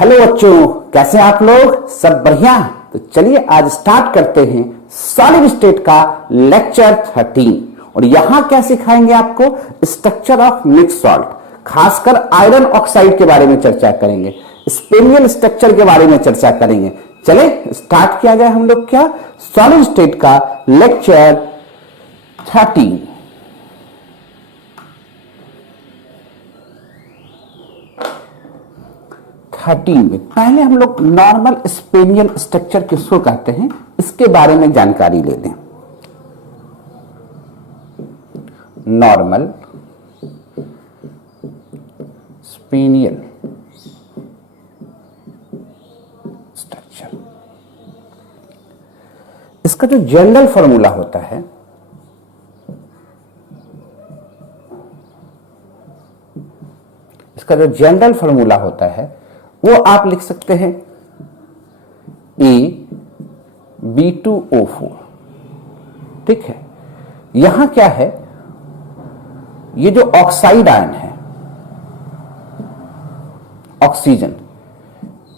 Hello बच्चों, कैसे हैं आप लोग? सब बढ़िया? तो चलिए आज स्टार्ट करते हैं सॉलिड स्टेट का लेक्चर 13। और यहां क्या सिखाएंगे आपको? स्ट्रक्चर ऑफ मिक्स सॉल्ट, खासकर आयरन ऑक्साइड के बारे में चर्चा करेंगे, स्पेनियल स्ट्रक्चर के बारे में चर्चा करेंगे। चले स्टार्ट किया जाए हम लोग क्या सॉलिड स्टेट का लेक्चर 13। में पहले हम लोग नॉर्मल स्पेनियल स्ट्रक्चर किसको कहते हैं इसके बारे में जानकारी ले लें। नॉर्मल स्पेनियल स्ट्रक्चर, इसका जो जनरल फॉर्मूला होता है वो आप लिख सकते हैं A(B2O4). ठीक है, यहां क्या है, ये जो ऑक्साइड आयन है, oxygen,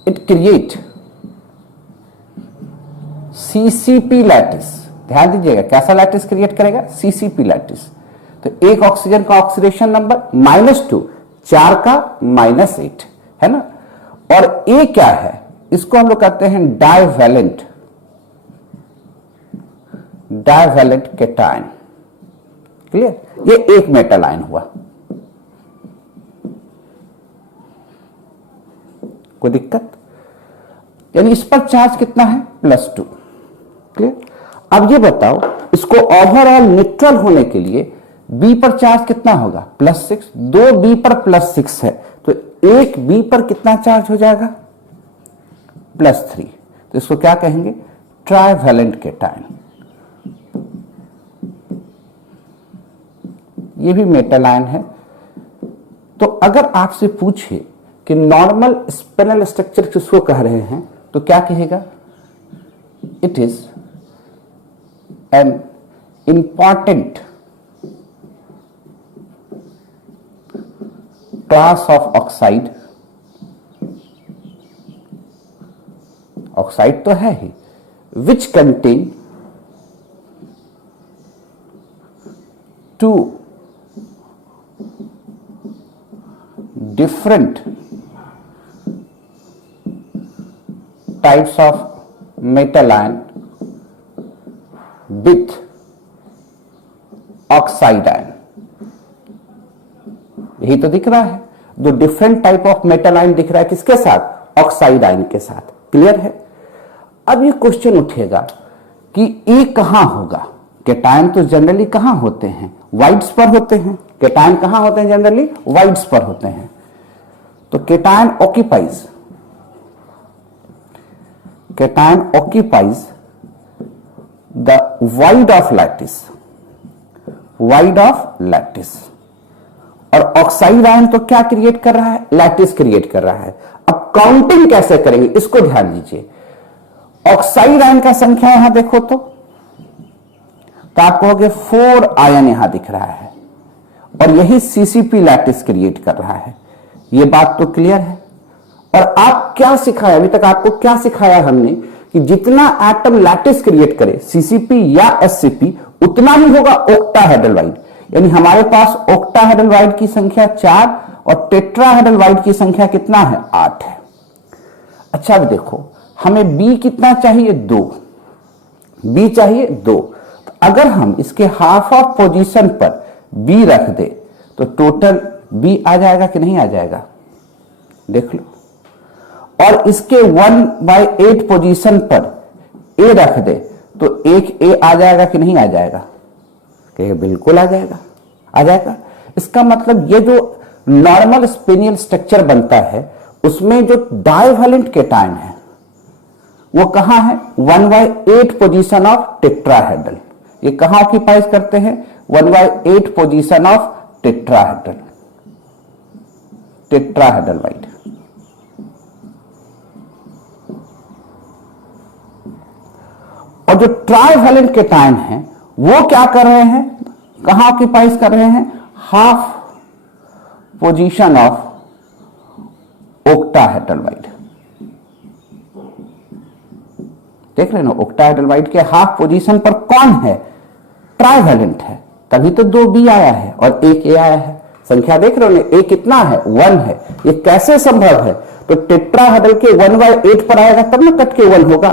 it create CCP lattice. ध्यान दीजिएगा, कैसा लैटिस क्रिएट करेगा? CCP lattice. तो एक ऑक्सीजन का ऑक्सीडेशन नंबर -2, 4 का -8 है ना। और ए क्या है? इसको हम लोग कहते हैं डाइवैलेंट कैटायन। क्लियर? ये एक मेटल आयन हुआ। कोई दिक्कत? यानी इस पर चार्ज कितना है? +2। क्लियर? अब ये बताओ, इसको ओवरऑल न्यूट्रल होने के लिए बी पर चार्ज कितना होगा? +6। 2 बी पर +6 है, तो एक बी पर कितना चार्ज हो जाएगा? +3। तो इसको क्या कहेंगे? Trivalent cation. ये भी मेटल आयन है। तो अगर आपसे पूछे कि नॉर्मल स्पेनल स्ट्रक्चर किसको कह रहे हैं, तो क्या कहेगा? It is an important class of oxide. Oxide तो है ही, which contain 2 different types of metal ion with oxide ion। यही तो दिख रहा है, जो different type of metal ion दिख रहा है, किसके साथ? ऑक्साइड आयन के साथ। क्लियर है? अब ये क्वेश्चन उठेगा कि ए कहां होगा? कैटायन तो जनरली कहां होते हैं? वाइड्स पर होते हैं। कैटायन कहां होते हैं? जनरली वाइड्स पर होते हैं। तो cation occupies the wide of lattice. और ऑक्साइड आयन तो क्या क्रिएट कर रहा है? लैटिस क्रिएट कर रहा है। अब काउंटिंग कैसे करेंगे इसको ध्यान दीजिए। ऑक्साइड आयन का संख्या यहां देखो तो आप कहोगे 4 आयन यहां दिख रहा है, और यही CCP लैटिस क्रिएट कर रहा है। यह बात तो क्लियर है। और आप क्या सिखाया अभी तक? आपको क्या सिखाया हमने कि जितना एटम लैटिस क्रिएट करे CCP या SCP, उतना ही होगा ऑक्टाहेड्रल। यानी हमारे पास ऑक्टाहेड्रल की संख्या 4 और टेट्राहेड्रल की संख्या कितना है? 8 है। अच्छा अब देखो, हमें बी कितना चाहिए? 2। बी चाहिए 2। तो अगर हम इसके हाफ ऑफ पोजीशन पर बी रख दे तो टोटल बी आ जाएगा कि नहीं आ जाएगा? देख लो। और इसके 1/8 पोजीशन पर ए रख दे तो एक ए आ जाएगा कि नहीं आ जाएगा? कहेगा बिल्कुल आ जाएगा। इसका मतलब ये जो नॉर्मल स्पेनियल स्ट्रक्चर बनता है उसमें जो डाइवैलेंट कैटायन है वो कहां है? 1/8 पोजीशन ऑफ टेट्राहेड्रल। ये कहां ऑक्यूपाइज करते हैं? 1/8 पोजीशन ऑफ टेट्राहेड्रल वाइड। और जो ट्राइवैलेंट कैटायन है वो क्या कर रहे हैं? कहां ऑक्यूपाइज कर रहे हैं? Half position of octahedral wide. देख रहे हैं ना, ऑक्टाहेड्रल के हाफ पोजीशन पर कौन है, ट्राइवेलेंट है, तभी तो 2 बी आया है और 1 ए आया है। संख्या देख रहे हो, ए कितना है, 1 है। ये कैसे संभव है, तो टेट्राहेड्रल के 1/8 पर आएगा तब ना कट के 1 होगा।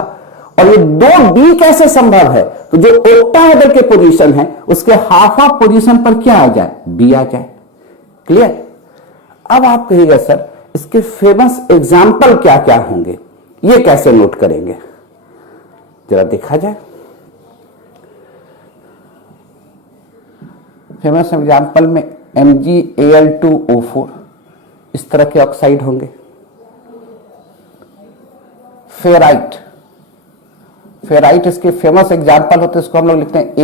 और ये 2 बी कैसे संभव है, तो जो ऑक्टाहेड्रल के पोजीशन है उसके हाफ हाफ पोजीशन पर क्या आ जाए, बी आ जाए। क्लियर। अब आप कहिएगा सर इसके फेमस एग्जाम्पल क्या क्या होंगे, ये कैसे नोट करेंगे, जरा देखा जाए। फेमस एग्जाम्पल में MgAl2O4 इस तरह के ऑक्साइड होंगे। फेराइट इसके फेमस एग्जाम्पल होते हैं, इसको हम लोग लिखते हैं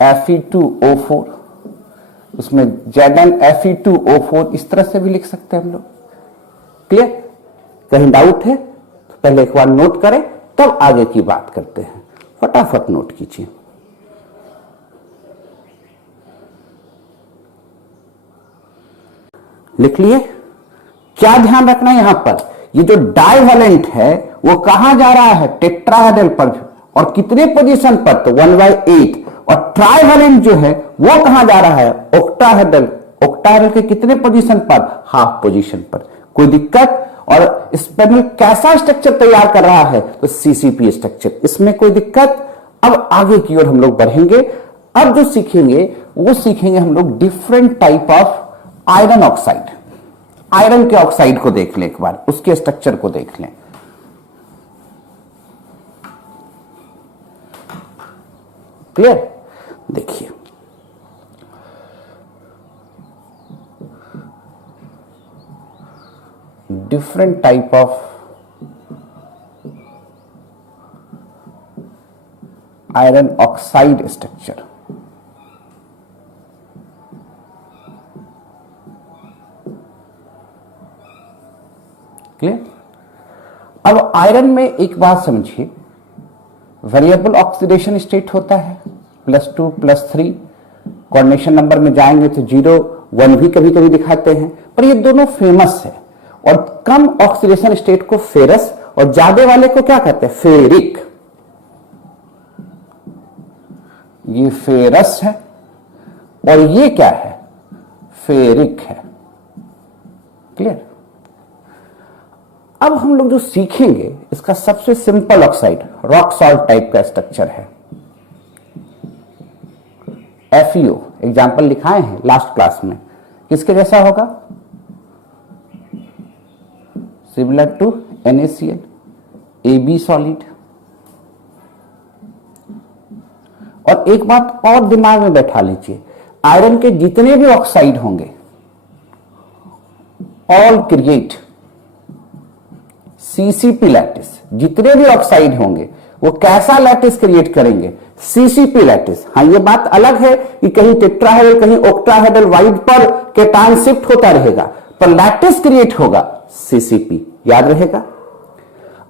AFe2O4, उसमें ZnFe2O4 इस तरह से भी लिख सकते हैं हम लोग। क्लियर। कहीं डाउट है तो पहले एक बार नोट करें तब आगे की बात करते हैं। फटाफट नोट कीजिए। लिख लिए। क्या ध्यान रखना है यहां पर, ये जो डाइवेलेंट है वो कहां जा रहा है, टेट्राहेड्रल पर, और कितने पोजीशन पर, तो 1/8। और ट्राइवेलेंट जो है वो कहां जा रहा है, ऑक्टाहेड्रल के कितने पोजीशन पर, हाफ पोजीशन पर। कोई दिक्कत। और इस पैनल कैसा स्ट्रक्चर तैयार कर रहा है, तो CCP स्ट्रक्चर, इसमें कोई दिक्कत। अब आगे की ओर हम लोग बढ़ेंगे। अब जो सीखेंगे वो सीखेंगे हम लोग different type of iron oxide. Iron के ऑक्साइड को देख लें एक बार, उसके स्ट्रक्चर को देख लें। क्लियर। देखिए different type of iron oxide structure. Clear. अब आयरन में एक बात समझिए, वेरिएबल ऑक्सीडेशन स्टेट होता है, +2 +3। कोऑर्डिनेशन नंबर में जाएंगे तो 0 1 भी कभी कभी दिखाते हैं, पर ये दोनों फेमस है। और कम ऑक्सीडेशन स्टेट को फेरस और ज्यादा वाले को क्या कहते हैं, फेरिक। ये फेरस है और ये क्या है, फेरिक है। क्लियर। अब हम लोग जो सीखेंगे इसका सबसे simple oxide rock salt type का स्ट्रक्चर है, FeO। एग्जाम्पल लिखाए हैं लास्ट क्लास में, किसके जैसा होगा, similar to NaCl, AB solid. और एक बात और दिमाग में बैठा लीजिए, आयरन के जितने भी ऑक्साइड होंगे ऑल क्रिएट CCP लैटिस। जितने भी ऑक्साइड होंगे वो कैसा लैटिस क्रिएट करेंगे, CCP लैटिस। हाँ, ये बात अलग है कि कहीं टेट्राहेड्रल कहीं ऑक्टाहेड्रल वाइड पर केटायन शिफ्ट होता रहेगा, पर लैटिस क्रिएट होगा CCP, याद रहेगा।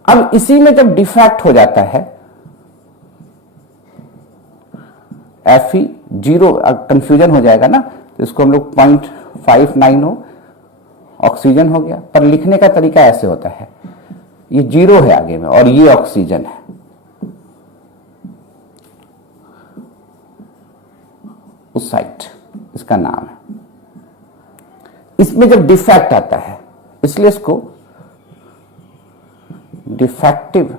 अब इसी में जब डिफेक्ट हो जाता है Fe0, कंफ्यूजन हो जाएगा ना, तो इसको हम लोग 0.590 ऑक्सीजन हो गया, पर लिखने का तरीका ऐसे होता है, ये 0 है आगे में और ये ऑक्सीजन है। उस साइट इसका नाम है। इसमें जब डिफेक्ट आता है इसलिए इसको defective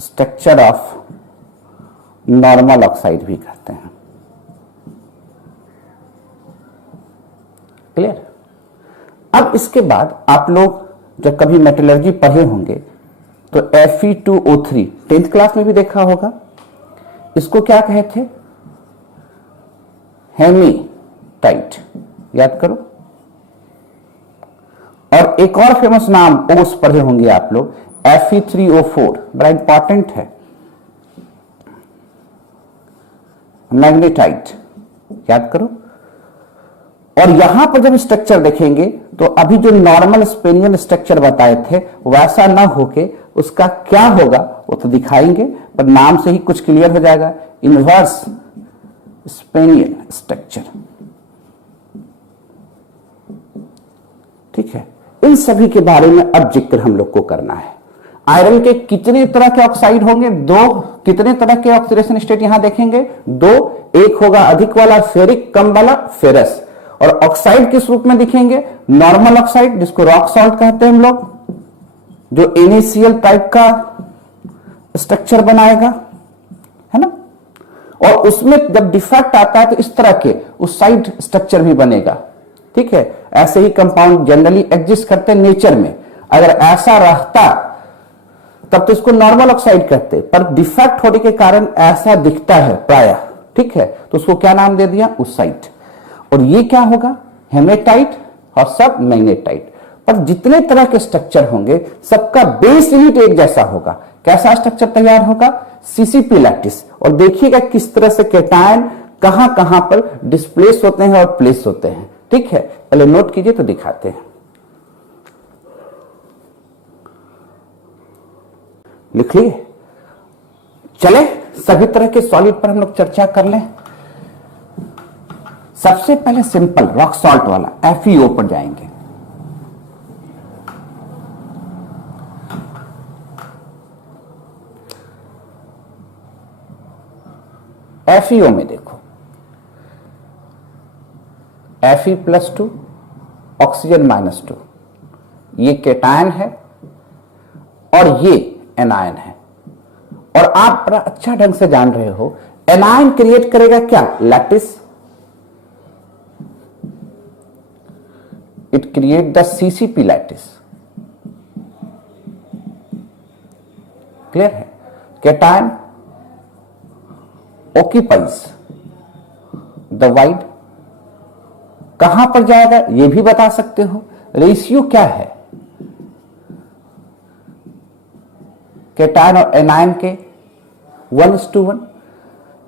structure of normal oxide भी कहते हैं। क्लियर। अब इसके बाद आप लोग जब कभी मेटलर्जी पढ़े होंगे तो Fe2O3 10th क्लास में भी देखा होगा। इसको क्या कहे थे, हेमीटाइट, याद करो। और एक और फेमस नाम ओस पढ़े होंगे आप लोग, Fe3O4, बड़ा इंपॉर्टेंट है, मैग्नेटाइट, याद करो। और यहां पर जब स्ट्रक्चर देखेंगे तो अभी जो नॉर्मल स्पेनियन स्ट्रक्चर बताए थे वैसा ना होके उसका क्या होगा वो तो दिखाएंगे, पर नाम से ही कुछ क्लियर हो जाएगा, इनवर्स स्पेनियन स्ट्रक्चर। ठीक है। इन सभी के बारे में अब जिक्र हम लोग को करना है। आयरन के कितने तरह के ऑक्साइड होंगे? दो। कितने तरह के ऑक्सीडेशन स्टेट यहां देखेंगे? दो। एक होगा अधिक वाला फेरिक, कम वाला फेरस। और ऑक्साइड किस रूप में दिखेंगे? नॉर्मल ऑक्साइड, जिसको रॉक सॉल्ट कहते हैं हम लोग, जो NaCl टाइप का स्ट्रक्चर बनाएगा, है ना। और उसमें जब डिफेक्ट आता है तो इस तरह के उस साइड स्ट्रक्चर भी बनेगा, ठीक है। ऐसे ही कंपाउंड जनरली एग्जिस्ट करते हैं नेचर में। अगर ऐसा रहता तब तो इसको नॉर्मल ऑक्साइड कहते, पर डिफेक्ट होने के कारण ऐसा दिखता है प्रायः, ठीक है, तो उसको क्या नाम दे दिया? उसाइट। और ये क्या होगा? हेमेटाइट और सब मैग्नेटाइट। पर जितने तरह के स्ट्रक्चर होंगे सबका बेस यूनिट एक जैसा होगा। कैसा स्ट्रक्चर तैयार होगा? CCP lattice. और देखिएगा किस तरह से कैटायन कहां कहां पर डिस्प्लेस होते हैं और प्लेस होते हैं, ठीक है। पहले नोट कीजिए तो दिखाते हैं। लिख लिए? चले सभी तरह के सॉलिड पर हम लोग चर्चा कर लें। सबसे पहले सिंपल रॉक सॉल्ट वाला FeO पर जाएंगे। FeO में देखो, Fe+2 ऑक्सीजन -2, ये कैटायन है और ये एनायन है। और आप बड़ा अच्छा ढंग से जान रहे हो, एनायन क्रिएट करेगा क्या? Lattice. It create the CCP lattice. Clear है? Cation occupies the void। कहां पर जाएगा ये भी बता सकते हो। रेशियो क्या है कैटायन और एनायन के? 1:1।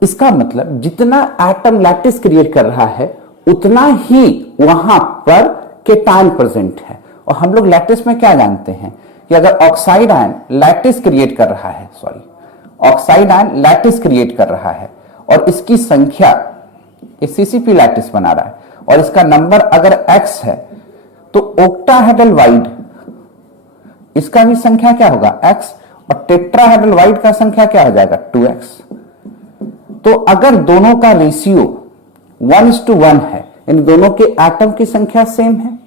इसका मतलब जितना एटम लैटिस क्रिएट कर रहा है उतना ही वहां पर कैटायन प्रेजेंट है। और हम लोग लैटिस में क्या जानते हैं कि अगर ऑक्साइड आयन लैटिस क्रिएट कर रहा है, ऑक्साइड आयन लैटिस क्रिएट कर रहा है और इसकी संख्या, CCP लैटिस बना रहा है और इसका नंबर अगर X है तो ओक्टाहेड्रल वाइड इसका भी संख्या क्या होगा? X। और टेट्राहेड्रल वाइड का संख्या क्या हो जाएगा? 2X। तो अगर दोनों का रेशियो 1:1 है, इन दोनों के एटम की संख्या सेम है,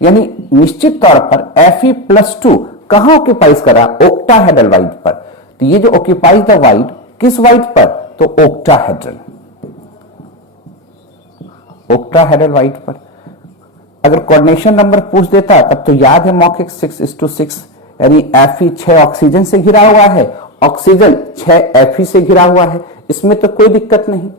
यानी निश्चित तौर पर Fe+2 कहां ऑक्यूपाइज कर रहा? ओक्टाहेड्रल वाइड पर। तो ये जो ऑक्यूपाइज द वाइड, किस वाइड पर? तो ओक्टाहेड्रल, ओक्टाहेड्रल वाइड पर। अगर कोऑर्डिनेशन नंबर पूछ देता तब तो याद है मौखिक 6:6, यानी Fe 6 ऑक्सीजन से घिरा हुआ है, ऑक्सीजन 6 Fe से घिरा हुआ है, इसमें तो कोई दिक्कत नहीं।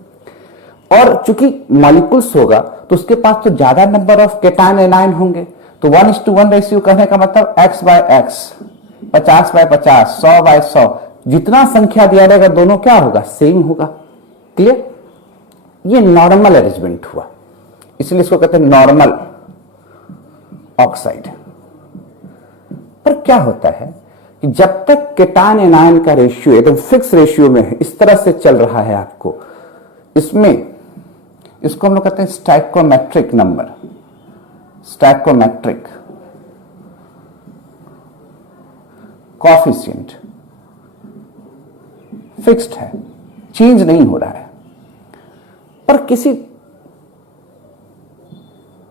और चूंकि मॉलिक्यूल्स होगा तो उसके पास तो ज्यादा नंबर ऑफ कैटायन एनायन होंगे, तो 1:1 रेशियो कहने का मतलब X/X, 50/50, 100/100, जितना संख्या दिया रहेगा दोनों क्या होगा? सेम होगा। क्लियर? ये नॉर्मल अरेंजमेंट हुआ, इसलिए इसको कहते हैं नॉर्मल ऑक्साइड। पर क्या होता है कि जब तक कैटायन एनायन का रेशियो एकदम फिक्स रेशियो में है, इस तरह से चल रहा है आपको, इसमें इसको हम लोग कहते हैं स्टैइकोमेट्रिक नंबर, स्टैइकोमेट्रिक कोएफिशिएंट फिक्स्ड है, चेंज नहीं हो रहा है। पर किसी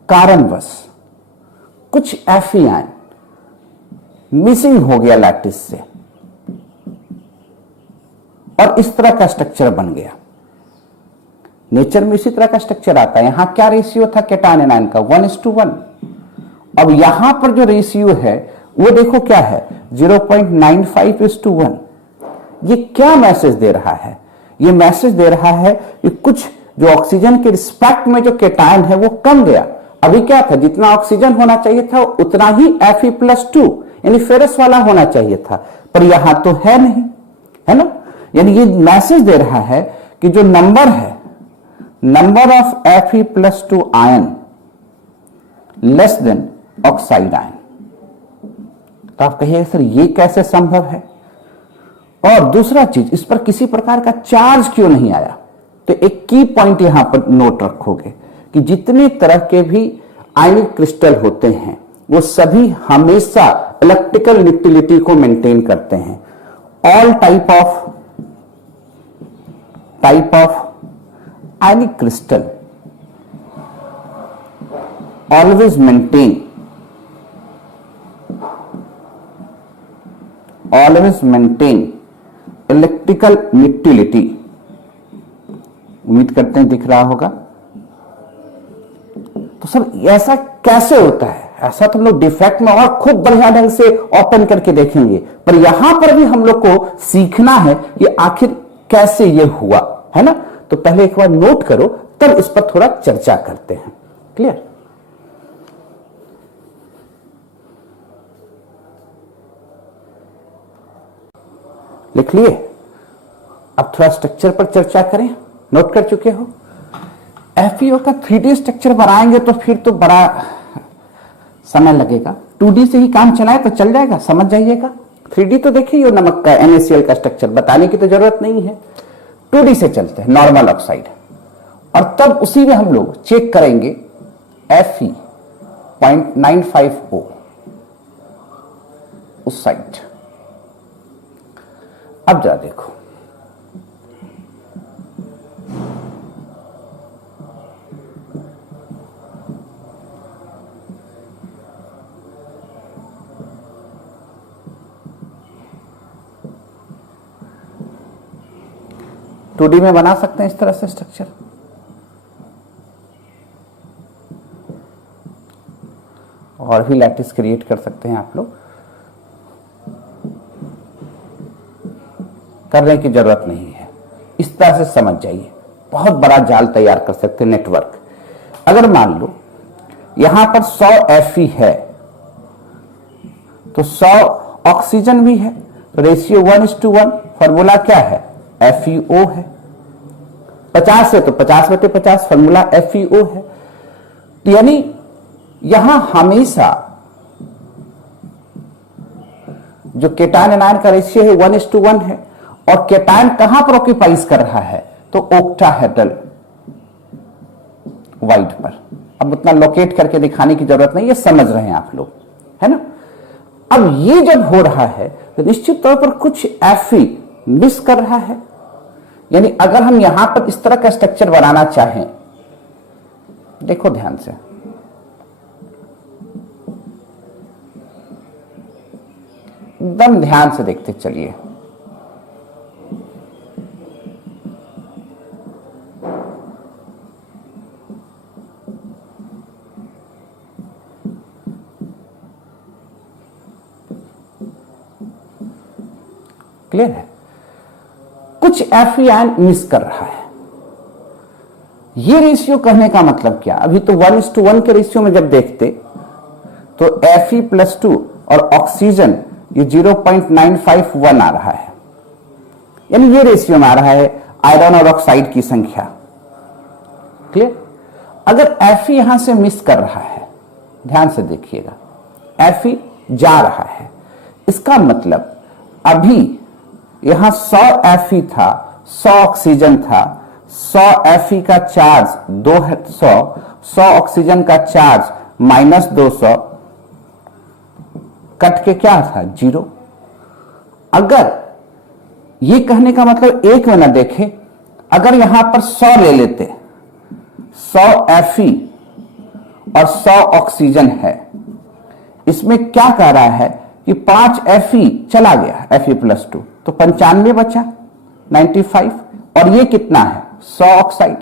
कारणवश कुछ Fe आयन मिसिंग हो गया लैटिस से और इस तरह का स्ट्रक्चर बन गया। नेचर में इसी तरह का स्ट्रक्चर आता है। यहां क्या रेशियो था कैटायन एनायन का? 1:1। अब यहां पर जो रेशियो है वो देखो क्या है? 0.95:1। ये क्या मैसेज दे रहा है? ये मैसेज दे रहा है कि कुछ जो ऑक्सीजन के रिस्पेक्ट में जो कैटायन है वो कम गया। अभी क्या था? जितना ऑक्सीजन होना चाहिए था उतना ही Fe+2 यानी फेरस वाला होना चाहिए था, पर यहां तो है नहीं, है ना। यानी ये मैसेज दे रहा है कि जो नंबर है, number of Fe+2 ion less than oxide ion. तो आप कहिए सर ये कैसे संभव है? और दूसरा चीज, इस पर किसी प्रकार का चार्ज क्यों नहीं आया? तो एक की पॉइंट यहां पर नोट रखोगे कि जितने तरह के भी आयनिक क्रिस्टल होते हैं वो सभी हमेशा इलेक्ट्रिकल न्यूट्रलिटी को मेंटेन करते हैं। All type of ionic crystal always maintain electrical neutrality. उम्मीद करते हैं दिख रहा होगा। तो सर ऐसा कैसे होता है? ऐसा तो हम लोग डिफेक्ट में और खूब बढ़िया ढंग से ओपन करके देखेंगे, पर यहां पर भी हम लोग को सीखना है कि आखिर कैसे ये हुआ, है ना। तो पहले एक बार नोट करो, तब इस पर थोड़ा चर्चा करते हैं। क्लियर? लिख लिए? अब थोड़ा स्ट्रक्चर पर चर्चा करें। नोट कर चुके हो? एफईओ का 3D स्ट्रक्चर बनाएंगे तो फिर तो बड़ा समय लगेगा। 2D से ही काम चलाए तो चल जाएगा, समझ जाइएगा। 3D तो देखिए, नमक का NaCl का स्ट्रक्चर बताने की तो जरूरत नहीं है। 2D से चलते हैं, नॉर्मल ऑक्साइड, और तब उसी में हम लोग चेक करेंगे Fe.950 उस साइड। अब जरा देखो, टू डी में बना सकते हैं इस तरह से स्ट्रक्चर। और भी लैटिस क्रिएट कर सकते हैं आप लोग, करने की जरूरत नहीं है। इस तरह से समझ जाइए, बहुत बड़ा जाल तैयार कर सकते हैं, नेटवर्क। अगर मान लो यहां पर 100 Fe है तो 100 ऑक्सीजन भी है, तो रेशियो 1:1। फॉर्मूला क्या है? FeO है। 50 है तो 50/50 फॉर्मूला FeO है। यानी यहां हमेशा जो केटायन एनायन का रेशियो है 1:1 है, और केटायन कहां पर ऑक्यूपाइज कर रहा है? तो ओक्टाहेड्रल वाइड पर। अब उतना लोकेट करके दिखाने की जरूरत नहीं, ये समझ रहे हैं आप लोग, है ना। अब ये जब हो रहा है तो निश्चित तौर पर कुछ Fe मिस कर रहा है। यानी अगर हम यहां पर इस तरह का स्ट्रक्चर बनाना चाहें, देखो ध्यान से, एकदम ध्यान से देखते चलिए। क्लियर है? कुछ Fe आयन मिस कर रहा है। ये रेशियो कहने का मतलब क्या? अभी तो 1:1 के रेशियो में जब देखते तो Fe+2 और ऑक्सीजन ये 0.951 आ रहा है, यानी ये रेशियो में आ रहा है आयरन और ऑक्साइड की संख्या। क्लियर? अगर Fe यहां से मिस कर रहा है, ध्यान से देखिएगा, Fe जा रहा है, इसका मतलब अभी यहां 100 Fe था, 100 ऑक्सीजन था, 100 Fe का चार्ज 200, 100 ऑक्सीजन का चार्ज -200, कट के क्या था? 0। अगर ये कहने का मतलब एक में ना देखे, अगर यहां पर 100 ले लेते, 100 Fe और 100 ऑक्सीजन है, इसमें क्या कह रहा है कि 5 Fe चला गया, Fe+2, तो 95 बचा, 95। और ये कितना है? 100 ऑक्साइड।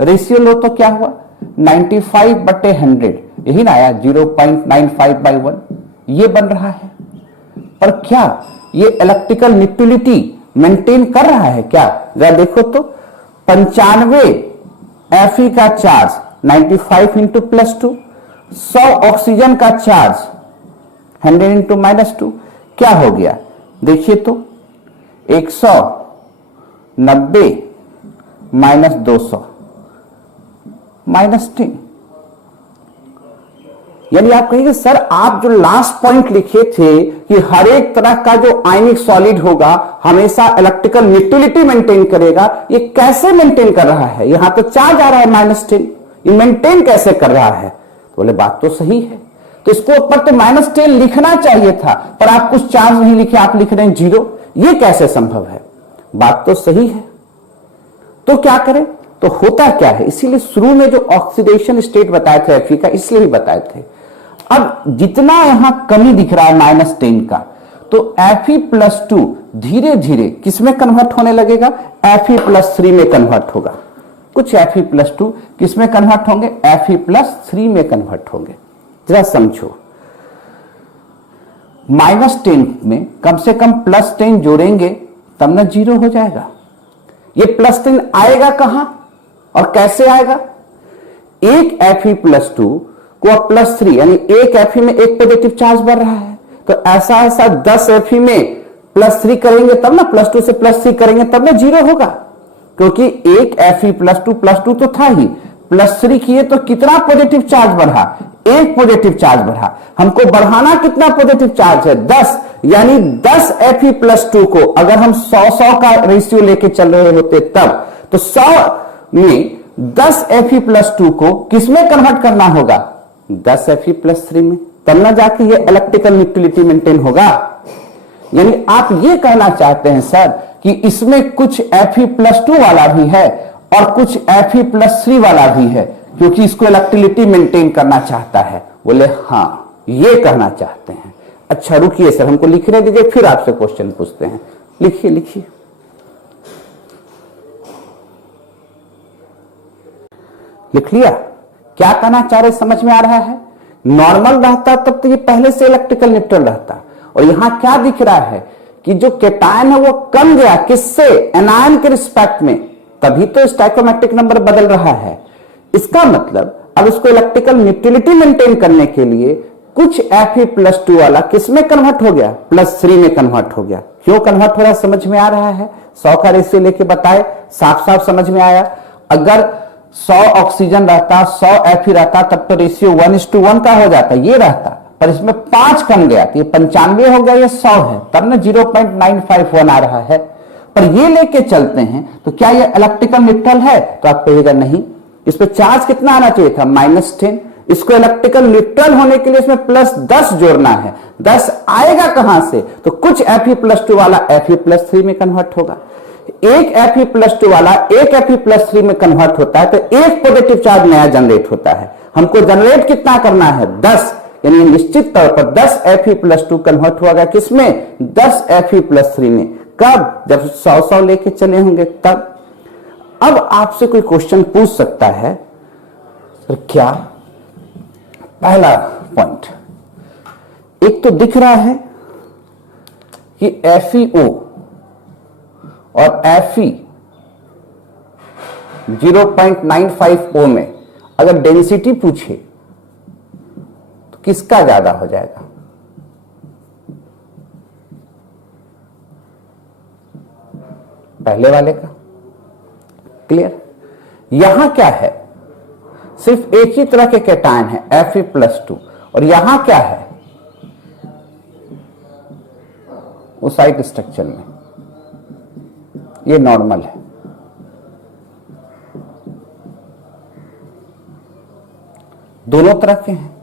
रेशियो लो तो क्या हुआ? 95/100, यही ना आया, 0.95/1, ये बन रहा है। पर क्या ये इलेक्ट्रिकल न्यूट्रलिटी मेंटेन कर रहा है क्या? जरा देखो तो, 95 Fe का चार्ज 95 × +2, 100 ऑक्सीजन का चार्ज 100 × -2, क्या हो गया? देखिए तो 190 -200 -10। यानी आप कहिए सर, आप जो लास्ट पॉइंट लिखे थे कि हर एक तरह का जो आयनिक सॉलिड होगा हमेशा इलेक्ट्रिकल न्यूट्रलिटी मेंटेन करेगा, ये कैसे मेंटेन कर रहा है? यहां तो चार्ज आ रहा है -10, ये मेंटेन कैसे कर रहा है? तो बोले बात तो सही है। तो इसको ऊपर तो -10 लिखना चाहिए था, पर आप कुछ चार्ज नहीं लिखे, आप लिख रहे हैं 0। ये कैसे संभव है? बात तो सही है। तो क्या करें? तो होता क्या है, इसीलिए शुरू में जो ऑक्सीडेशन स्टेट बताए थे Fe का, इसलिए ही बताए थे। अब जितना यहां कमी दिख रहा है -10 का, तो Fe+2 धीरे धीरे किसमें कन्वर्ट होने लगेगा? Fe+3 में कन्वर्ट होगा। कुछ Fe+2 किसमें कन्वर्ट होंगे? Fe+3 में कन्वर्ट होंगे। जरा समझो, -10 में कम से कम +10 जोड़ेंगे तब ना 0 हो जाएगा। ये +10 आएगा कहां और कैसे आएगा? एक Fe+2 को अब +3, यानी एक Fe में एक पॉजिटिव चार्ज बढ़ रहा है, तो ऐसा ऐसा 10 Fe में +3 करेंगे तब ना, +2 से +3 करेंगे तब ना 0 होगा, क्योंकि एक Fe+2 तो था ही, +3 किए तो कितना पॉजिटिव चार्ज बढ़ा? एक पॉजिटिव चार्ज बढ़ा। हमको बढ़ाना कितना पॉजिटिव चार्ज है? 10, यानी 10 Fe+2 को अगर हम 100-100 का रेशियो लेके चल रहे होते तब, तो 100 में 10 Fe+2 को किसमें कन्वर्ट करना होगा? 10 Fe+3 में, तब ना जाके ये इलेक्ट्रिकल न्यूट्रलिटी मेंटेन होगा। यानी आप ये कहना चाहते हैं सर कि इसमें कुछ Fe+2 वाला भी है और कुछ Fe+3 वाला भी है, क्योंकि इसको इलेक्ट्रिलिटी मेंटेन करना चाहता है। बोले हाँ, ये कहना चाहते हैं। अच्छा रुकिए सर, हमको लिखने दीजिए, फिर आपसे क्वेश्चन पूछते हैं। लिखिए लिखिए। लिख लिया? क्या कहना चाह रहे, समझ में आ रहा है? नॉर्मल रहता तब तो ये पहले से इलेक्ट्रिकल न्यूट्रल रहता, और यहां क्या दिख रहा है कि जो केटायन है वो कम गया, किससे? एनायन के रिस्पेक्ट में, तभी तो स्टोइकोमेट्रिक नंबर बदल रहा है। इसका मतलब अब इसको इलेक्ट्रिकल न्यूट्रलिटी मेंटेन करने के लिए कुछ Fe+2 वाला किसमें कन्वर्ट हो गया? +3 में कन्वर्ट हो गया। क्यों कन्वर्ट हो रहा है समझ में आ रहा है? 100 का रेशियो लेके बताए, साफ साफ समझ में आया। अगर 100 ऑक्सीजन रहता, 100 Fe रहता, तब तो रेशियो 1:1 का हो जाता, ये रहता, पर इसमें 5 कम गया, तो ये 95 हो गया, ये 100 है, तब ना 0.951 आ रहा है। पर ये लेके चलते हैं तो क्या ये इलेक्ट्रिकल न्यूट्रल है? तो आप कहिएगा नहीं। इस पे चार्ज कितना आना चाहिए था? -10। इसको इलेक्ट्रिकल न्यूट्रल होने के लिए इसमें +10 जोड़ना है। 10 आएगा कहां से? तो कुछ Fe+2 वाला Fe+3 में कन्वर्ट होगा। एक Fe+2 वाला एक Fe+3 में कन्वर्ट होता है, तो एक पॉजिटिव चार्ज नया जनरेट होता है। हमको जनरेट कितना करना है? 10, यानी निश्चित तौर पर 10 Fe+2 कन्वर्ट होगा किसमें? 10 Fe+3 में। कब? जब 100-100 लेके चले होंगे तब। अब आपसे कोई क्वेश्चन पूछ सकता है, सर क्या? पहला पॉइंट, एक तो दिख रहा है कि FeO और Fe 0.95O में अगर डेंसिटी पूछे तो किसका ज्यादा हो जाएगा? पहले वाले का। क्लियर? यहां क्या है? सिर्फ एक ही तरह के कैटायन है Fe+2, और यहां क्या है? ओसाइट स्ट्रक्चर में ये नॉर्मल है। दोनों तरह के हैं।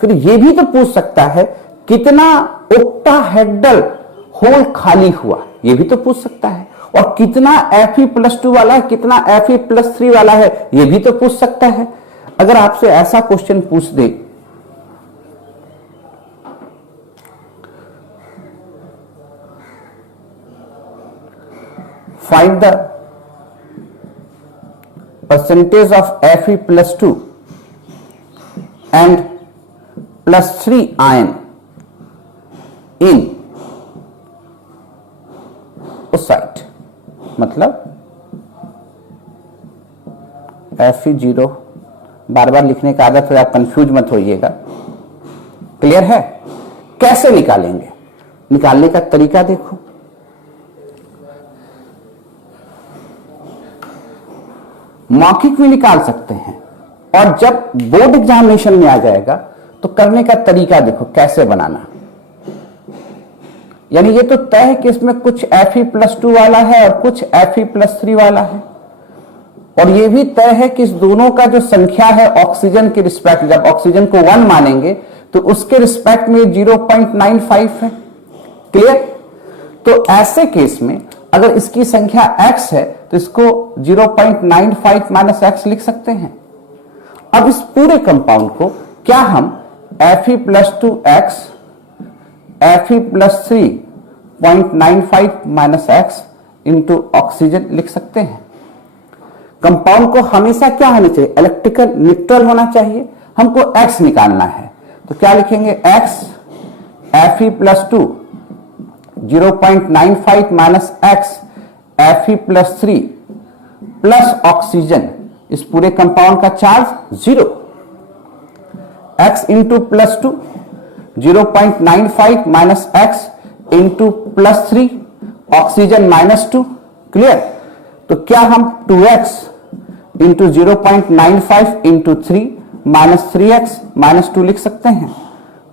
फिर ये भी तो पूछ सकता है कितना ओक्टाहेड्रल होल खाली हुआ, ये भी तो पूछ सकता है। और कितना Fe+2 वाला है, कितना Fe+3 वाला है, ये भी तो पूछ सकता है। अगर आपसे ऐसा क्वेश्चन पूछ दे, find the percentage of Fe+2 and +3 ion in oxide, मतलब Fe0, बार बार लिखने का आदत है, आप कंफ्यूज मत होइएगा। क्लियर है? कैसे निकालेंगे? निकालने का तरीका देखो। मौखिक भी निकाल सकते हैं, और जब बोर्ड एग्जामिनेशन में आ जाएगा तो करने का तरीका देखो कैसे बनाना। यानी ये तो तय है कि इसमें कुछ Fe+2 वाला है और कुछ Fe+3 वाला है। और ये भी तय है कि इस दोनों का जो संख्या है ऑक्सीजन के रिस्पेक्ट, जब ऑक्सीजन को 1 मानेंगे तो उसके रिस्पेक्ट में 0.95 है। क्लियर? तो ऐसे केस में अगर इसकी संख्या x है तो इसको 0.95 माइनस x लिख सकते हैं। अब इस पूरे कंपाउंड को क्या हम Fe+2x Fe+3.95 minus x into oxygen लिख सकते हैं। कंपाउंड को हमेशा क्या होना चाहिए? इलेक्ट्रिकल न्यूट्रल होना चाहिए। हमको x निकालना है तो क्या लिखेंगे? x Fe+2 0.95 minus x Fe+3 plus oxygen, इस पूरे कंपाउंड का charge 0, x into +2 0.95 minus x into +3 oxygen -2। Clear? तो क्या हम 2x into 0.95 into 3 minus 3x minus 2 लिख सकते हैं?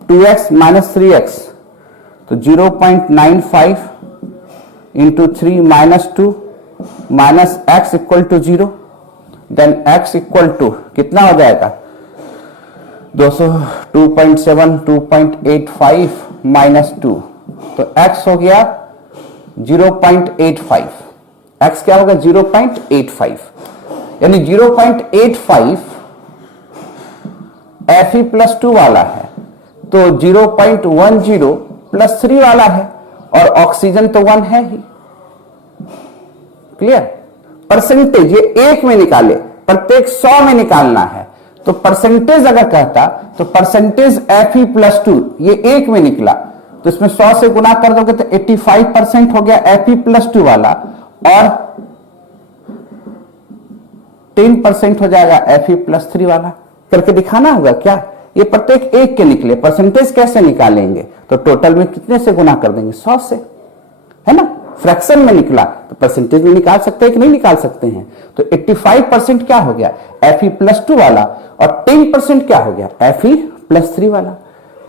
2x माइनस 3x तो 0.95 into 3 minus 2 minus x equal to 0, then x equal to कितना हो जाएगा? 2.7 2.85 माइनस 2, तो x हो गया 0.85। x क्या होगा? 0.85, यानी 0.85 Fe+2 वाला है तो 0.10 +3 वाला है, और ऑक्सीजन तो 1 है ही। क्लियर? परसेंटेज ये एक में निकाले, प्रत्येक 100 में निकालना है तो परसेंटेज अगर कहता तो परसेंटेज Fe+2 ये एक में निकला तो इसमें 100 से गुना कर दोगे तो 85% हो गया Fe+2 वाला, और 10% हो जाएगा Fe+3 वाला। करके दिखाना होगा क्या? ये प्रत्येक एक के निकले, परसेंटेज कैसे निकालेंगे? तो टोटल में कितने से गुना कर देंगे? 100 से, है ना? फ्रैक्शन में निकला तो परसेंटेज में निकाल सकते हैं कि नहीं निकाल सकते हैं? तो 85% क्या हो गया? Fe+2 वाला, और 10% क्या हो गया? Fe+3 वाला।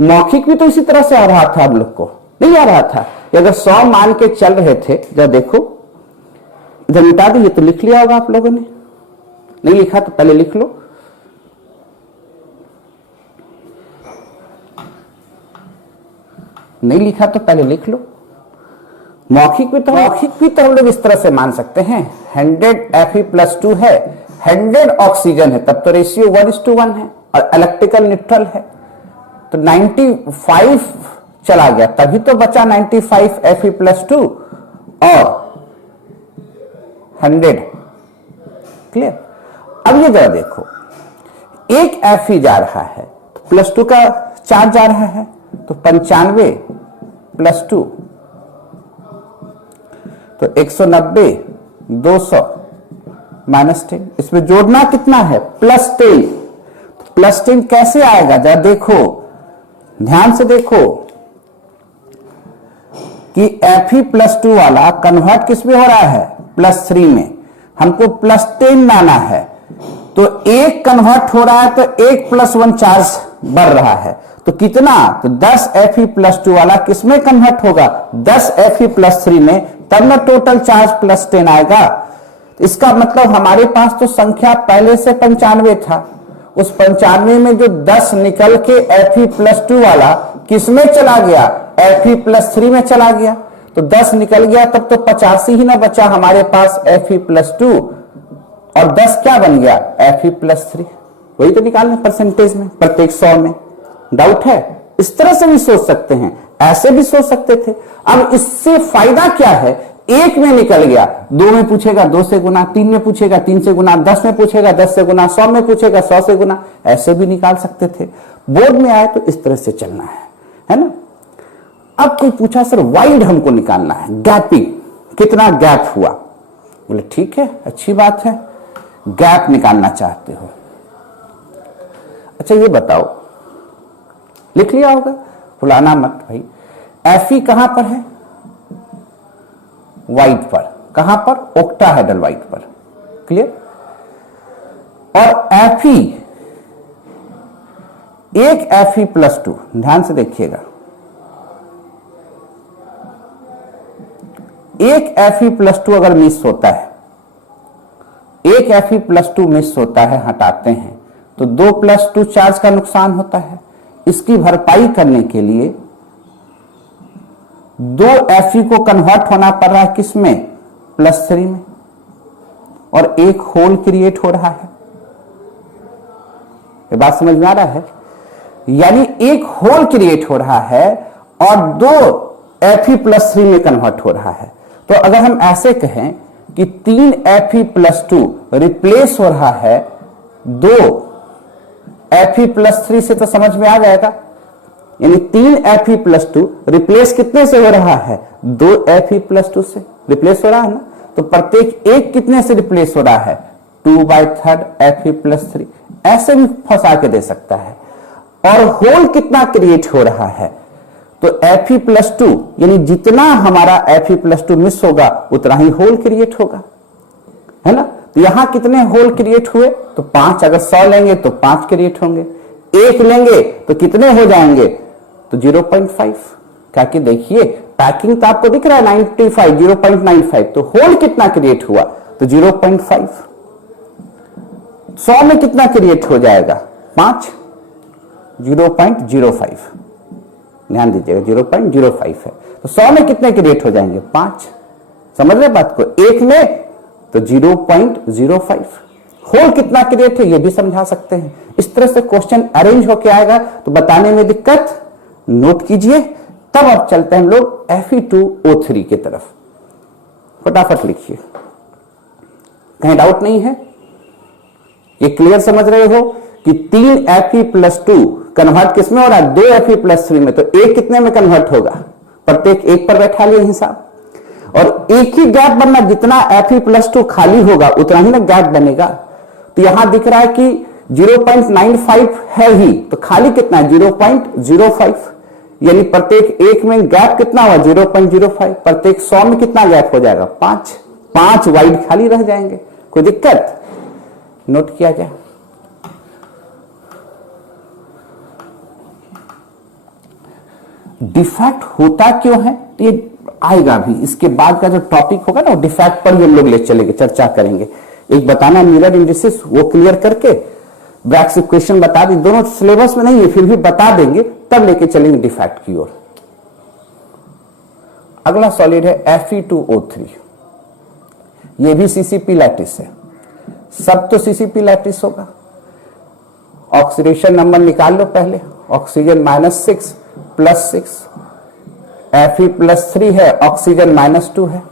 मौखिक भी तो इसी तरह से आ रहा था, आप लोग को नहीं आ रहा था? अगर 100 मान के चल रहे थे, जब देखो इधर मिटा दीजिए तो लिख लिया होगा आप लोगों ने, नहीं लिखा तो पहले लिख लो। नहीं लिखा तो पहले लिख लो। मौखिक भी तो हम लोग इस तरह से मान सकते हैं, 100 Fe+2 है, 100 ऑक्सीजन है, तब तो रेशियो 1:1 है, और इलेक्ट्रिकल न्यूट्रल है तो 95 चला गया, तभी तो बचा 95 Fe+2 और 100। क्लियर? अब ये जरा देखो, एक Fe जा रहा है तो +2 का चार्ज जा रहा है तो 95 +2 तो 190 200 -10, इसमें जोड़ना कितना है? +10। +10 कैसे आएगा? जरा देखो, ध्यान से देखो कि Fe+2 वाला कन्वर्ट किस में हो रहा है? +3 में। हमको +10 लाना है तो एक कन्वर्ट हो रहा है तो 1 + 1 चार्ज बढ़ रहा है, तो कितना? तो 10 Fe+2 वाला किसमें कन्वर्ट होगा? 10 Fe+3 में, तब ना टोटल चार्ज +10 आएगा। इसका मतलब हमारे पास तो संख्या पहले से 95 था, उस 95 में जो 10 निकल के Fe+2 वाला किसमें चला गया? Fe+3 में चला गया, तो 10 निकल गया, तब तो 85 ही ना बचा हमारे पास Fe+2, और 10 क्या बन गया? Fe+3। वही तो निकालना परसेंटेज में, प्रत्येक 100 में। डाउट है? इस तरह से भी सोच सकते हैं, ऐसे भी सोच सकते थे। अब इससे फायदा क्या है? एक में निकल गया, 2 में पूछेगा 2 से गुना, 3 में पूछेगा 3 से गुना, 10 में पूछेगा 10 से गुना, 100 में पूछेगा 100 से गुना, ऐसे भी निकाल सकते थे। बोर्ड में आए तो इस तरह से चलना है ना? अब कोई पूछा सर वाइड हमको निकालना है, गैपिंग, कितना गैप हुआ? बोले ठीक है, अच्छी बात है, गैप निकालना चाहते हो। अच्छा ये बताओ, लिख लिया होगा, भुलाना मत भाई। Fe कहां पर है? वाइट पर। कहां पर? ओक्टाहेड्रल वाइट पर। क्लियर? और Fe, एक Fe+2, ध्यान से देखिएगा, एक Fe+2 अगर मिस होता है, एक एक Fe+2 मिस होता है, हटाते हैं, तो 2+2 चार्ज का नुकसान होता है। इसकी भरपाई करने के लिए 2 Fe को कन्वर्ट होना पड़ रहा है किसमें, +3 में, और एक होल क्रिएट हो रहा है। ये बात समझ में आ रहा है? यानी एक होल क्रिएट हो रहा है और 2 Fe+3 में कन्वर्ट हो रहा है। तो अगर हम ऐसे कहें कि 3 Fe+2 रिप्लेस हो रहा है 2 Fe+3 से, तो समझ में आ जाएगा। यानी 3 Fe+2 रिप्लेस कितने से हो रहा है, 2 Fe+2 से रिप्लेस हो रहा है ना। तो प्रत्येक एक कितने से रिप्लेस हो रहा है, 2/3 Fe+3। ऐसे भी फंसा के दे सकता है। और होल कितना क्रिएट हो रहा है, तो Fe+2 यानी जितना हमारा Fe+2 मिस होगा उतना ही होल क्रिएट होगा, है ना। तो यहां कितने होल क्रिएट हुए, तो 5। अगर 100 लेंगे तो 5 क्रिएट होंगे, 1 लेंगे तो कितने हो जाएंगे, तो 0.5। क्या कि देखिए पैकिंग तो आपको दिख रहा है 95, 0.95, तो होल कितना क्रिएट हुआ, तो 0.5। 100 में कितना क्रिएट हो जाएगा, 5, 0.05। ध्यान दीजिएगा 0.05 है, तो 100 में कितने क्रिएट हो जाएंगे, 5। समझ रहे बात को, 1 में तो 0.05। होल कितना क्रिएट है ये भी समझा सकते हैं। इस तरह से क्वेश्चन अरेंज होके आएगा, तो बताने में दिक्कत, नोट कीजिए। तब अब चलते हैं हम लोग Fe2O3 की तरफ। फटाफट लिखिए, कहीं डाउट नहीं है, ये क्लियर समझ रहे हो कि 3 Fe+2 कन्वर्ट किसमें हो रहा है, 2 Fe+3 में, तो एक कितने में कन्वर्ट होगा, प्रत्येक एक पर बैठा लिए हिसाब। और एक ही गैप बनना, जितना Fe+2 खाली होगा उतना ही ना गैप बनेगा। तो यहां दिख रहा है कि 0.95 है ही, तो खाली कितना है, 0.05। यानी प्रत्येक एक में गैप कितना हुआ, 0.05। प्रत्येक 100 में कितना गैप हो जाएगा, 5 वाइड खाली रह जाएंगे। कोई दिक्कत, नोट किया जाए। डिफेक्ट होता क्यों है, तो ये आएगा भी, इसके बाद का जो टॉपिक होगा ना, डिफेक्ट पर भी हम लोग ले चलेंगे, चर्चा करेंगे। एक बताना मिरर इंडिसेस, वो क्लियर करके ब्रैक्स इक्वेशन बता दी, दोनों सिलेबस में नहीं है फिर भी बता देंगे, तब लेके चलेंगे डिफेक्ट की ओर। अगला सॉलिड है Fe2O3, ये भी सीसीपी लैटिस है, सब तो सीसीपी लैटिस होगा। ऑक्सीडेशन नंबर निकाल लो पहले, ऑक्सीजन -6 +6, Fe+3 है, ऑक्सीजन -2 है।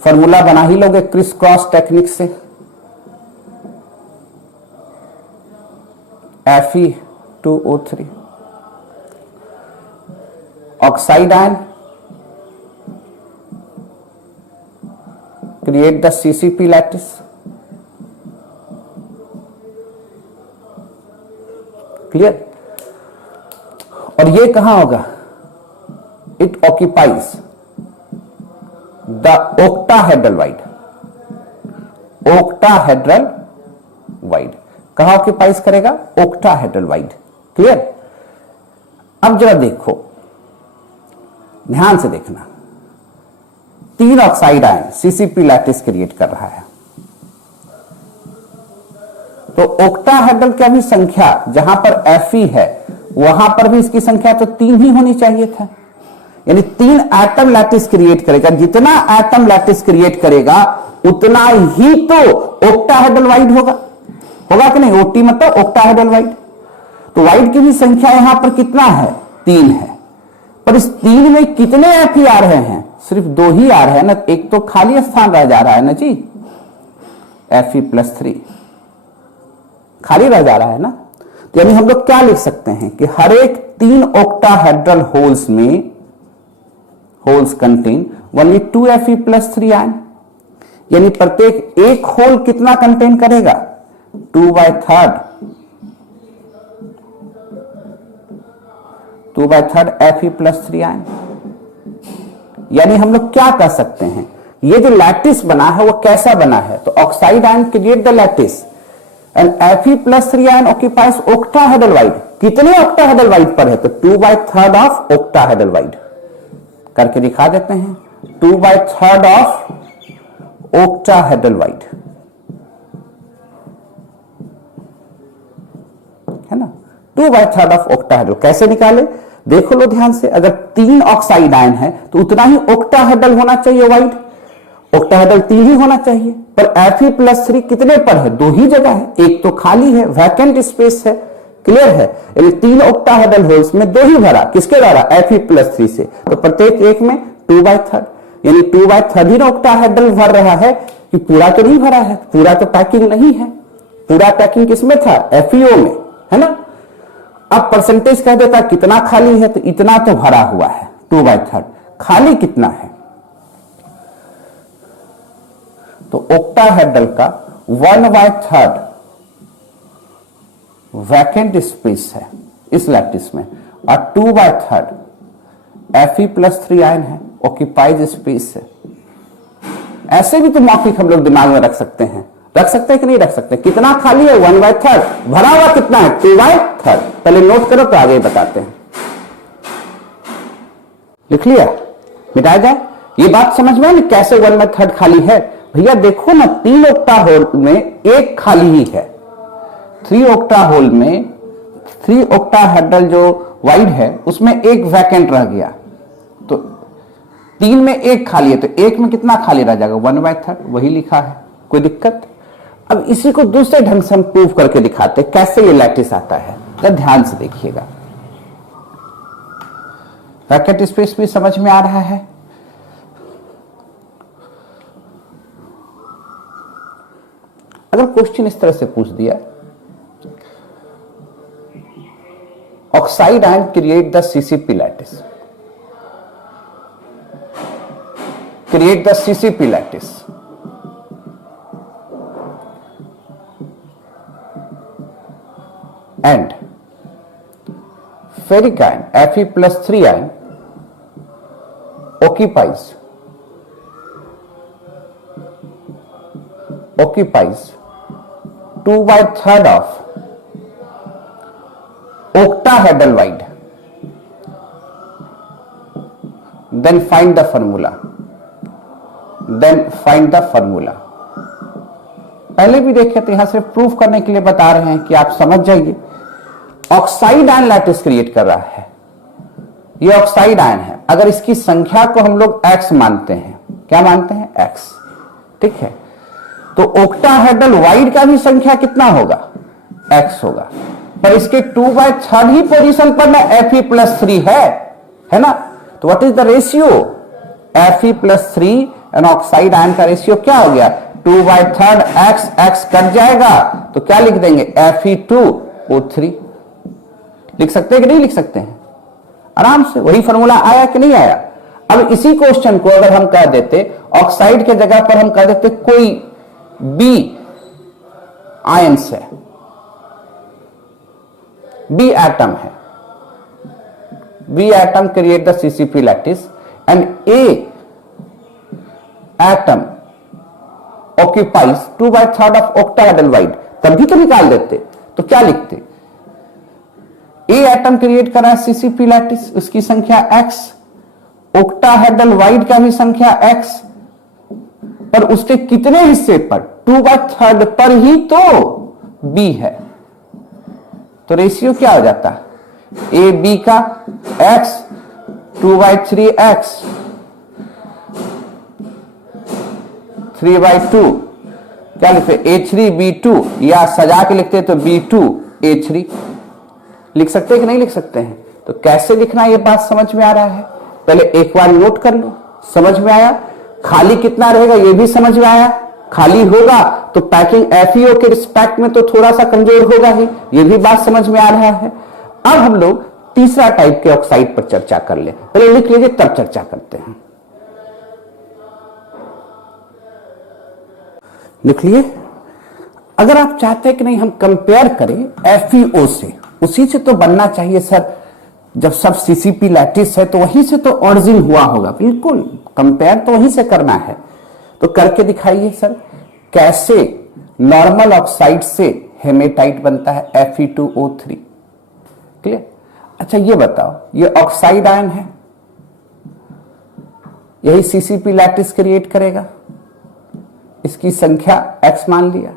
फॉर्मूला बना ही लोगे क्रिस क्रॉस टेक्निक से, Fe2O3 oxide ion create the CCP lattice. Clear. और ये कहां होगा, it occupies the octahedral wide, octahedral wide कहां ऑक्यूपाइज करेगा, ओक्टाहेड्रल वाइड। क्लियर। अब जरा देखो, ध्यान से देखना, 3 oxide ion CCP lattice create कर रहा है, तो ओक्टाहेड्रल की भी संख्या जहां पर Fe है वहां पर भी इसकी संख्या तो 3 ही होनी चाहिए था। यानी 3 एटम लैटिस क्रिएट करेगा, जितना एटम लैटिस क्रिएट करेगा उतना ही तो ओक्टाहेड्रल वाइड होगा कि नहीं। ओटी मतलब ओक्टाहेड्रल वाइड, तो वाइड की भी संख्या यहां पर कितना है, 3 है। पर इस 3 में कितने Fe आ रहे हैं, सिर्फ 2 ही आ रहे हैं ना, एक तो खाली स्थान रह जा रहा है ना जी, Fe+3 खाली रह जा रहा है ना। तो यानी हम लोग क्या लिख सकते हैं कि हर एक 3 ऑक्टाहेड्रल होल्स में, holes contain only 2 Fe+3 ion. यानी प्रत्येक एक होल कितना कंटेन करेगा, 2/3 Fe+3 आयन। यानी हम लोग क्या कर सकते हैं, ये जो लैटिस बना है वो कैसा बना है, तो oxide ion create the lattice and Fe+3 ion occupies octahedral wide. कितने ऑक्टाहेड्रल वाइड पर है, तो 2/3 ऑफ ओक्टाहेड्रल वाइड करके दिखा देते हैं, 2/3 ऑफ ओक्टाहेड्रल वाइड। है ना। 2/3 ऑफ ऑक्टाहेड्रल कैसे निकाले, देखो लो ध्यान से। अगर 3 ऑक्साइड आयन है तो उतना ही ऑक्टाहेड्रल होना चाहिए वाइड, ऑक्टाहेड्रल 3 ही होना चाहिए। पर Fe+3 कितने पर है, 2 ही जगह है, एक तो खाली है, वैकेंट स्पेस है, क्लियर है। यानी 3 ऑक्टाहेड्रल होल्स में 2 ही भरा, किसके द्वारा, Fe+3 से। तो प्रत्येक एक में 2/3, यानी 2/3 ही ऑक्टाहेड्रल भर रहा है, कि पूरा तो नहीं भरा है, पूरा तो पैकिंग नहीं है। पूरा पैकिंग किसमें था, FeO में, है ना। अब परसेंटेज कह देता कितना खाली है, तो इतना तो भरा हुआ है 2/3, खाली कितना है, तो ऑक्टाहेड्रल का 1/3 वैकेंट स्पेस है इस लैटिस में, और 2/3 Fe+3 आयन है, ऑक्यूपाइज स्पेस है। ऐसे भी तो मौखिक हम लोग दिमाग में रख सकते हैं, रख सकते हैं कि नहीं रख सकते। कितना खाली है, 1/3, भरा हुआ कितना है, 2/3। पहले नोट करो तो आगे बताते हैं। लिख लिया, मिटाया जाए। ये बात समझ में आई ना, कैसे 1/3 खाली है। भैया देखो ना, 3 ऑक्टा होल में एक खाली ही है, 3 ऑक्टा होल में 3 ऑक्टाहेड्रल जो वाइड है उसमें एक वैकेंट रह गया, तो 3 में एक खाली है, तो एक में कितना खाली रह जाएगा, 1/3, वही लिखा है, कोई दिक्कत। अब इसी को दूसरे ढंग से हम प्रूव करके दिखाते कैसे ये लैटिस आता है, तो ध्यान से देखिएगा। वैकेंट स्पेस भी समझ में आ रहा है। अगर क्वेश्चन इस तरह से पूछ दिया, oxide ion create the CCP lattice, create the CCP lattice, and ferric ion Fe+3 ion occupies 2/3 of octahedral wide, then find the formula, पहले भी देखे तो यहां सिर्फ प्रूफ करने के लिए बता रहे हैं कि आप समझ जाइए। ऑक्साइड आयन लैटिस क्रिएट कर रहा है, ये ऑक्साइड आयन है। अगर इसकी संख्या को हम लोग x मानते हैं, क्या मानते हैं, x, ठीक है, तो ऑक्टाहेड्रल वाइड का भी संख्या कितना होगा, x होगा। पर इसके 2/3 ही पोजीशन पर ना Fe+3 है ना। तो what is the ratio, Fe+3 and oxide ion का रेशियो क्या हो गया, 2/3 x कट जाएगा, तो क्या लिख देंगे, Fe2O3। लिख सकते हैं कि नहीं लिख सकते हैं, आराम से। वही फॉर्मूला आया कि नहीं आया। अब इसी क्वेश्चन को अगर हम कह देते, ऑक्साइड के जगह पर हम कह देते कोई B आयंस है, B एटम है, B atom create the CCP lattice and A atom occupies 2/3 of octahedral wide, तभी तो निकाल देते। तो क्या लिखते, A एटम क्रिएट कर रहा है CCP लैटिस, उसकी संख्या x, ऑक्टाहेड्रल वाइड का भी संख्या x, पर उसके कितने हिस्से पर, 2/3 पर ही तो B है। तो रेशियो क्या हो जाता है, A B का x, 2/3x, 3/2, क्या लिखते A3B2, या सजा के लिखते तो B2A3। लिख सकते हैं कि नहीं लिख सकते हैं। तो कैसे लिखना, ये बात समझ में आ रहा है। पहले एक बार नोट कर लो, समझ में आया। खाली कितना रहेगा ये भी समझ में आया, खाली होगा तो पैकिंग FeO के रिस्पेक्ट में तो थोड़ा सा कमजोर होगा ही, ये भी बात समझ में आ रहा है। अब हम लोग तीसरा टाइप के ऑक्साइड पर चर्चा कर ले, पहले लिख लीजिए तब चर्चा करते हैं। लिख लिए। अगर आप चाहते हैं कि नहीं हम कंपेयर करें FeO से, उसी से तो बनना चाहिए सर, जब सब CCP लैटिस है तो वहीं से तो ऑरिजिन हुआ होगा, बिल्कुल कंपेयर तो वहीं से करना है। तो करके दिखाइए सर, कैसे नॉर्मल ऑक्साइड से हेमेटाइट बनता है Fe2O3, क्लियर। अच्छा ये बताओ, ये ऑक्साइड आयन है, यही CCP लैटिस क्रिएट करेगा, इसकी संख्या x मान लिया,